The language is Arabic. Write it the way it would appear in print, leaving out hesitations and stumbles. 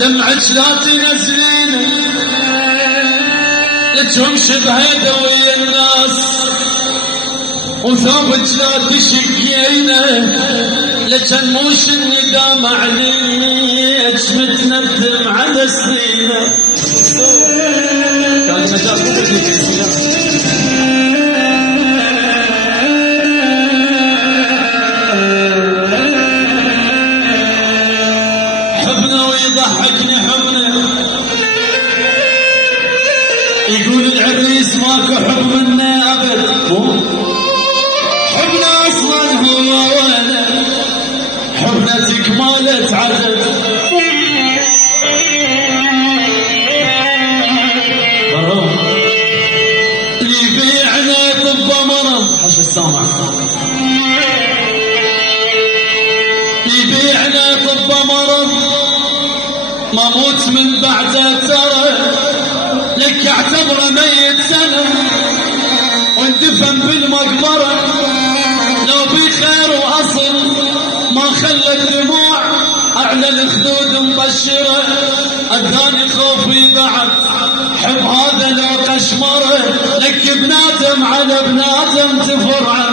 دمعك لا تنزلينه لجهم شبهيده ويا الناس وثوبك لا تشقينه لجن موش الندام عليك متندم على سنينه قال مجال مو حبنا ويضحكني حبنا يقول العريس ماكو حب منا ابد حبنا اصلا هو وانا حبنا تكمالة عدد يبيعنا طب مرض حش السامع يبيعنا طب مرض ما موت من بعده ترى لك اعتبره ميت سنة واندفن بالمقبرة لو بخير واصل ما خلى الدموع اعلى الخدود مبشرة اداني خوفي بعد حب هذا لو قشمره لك بنادم على بنادم تفرعه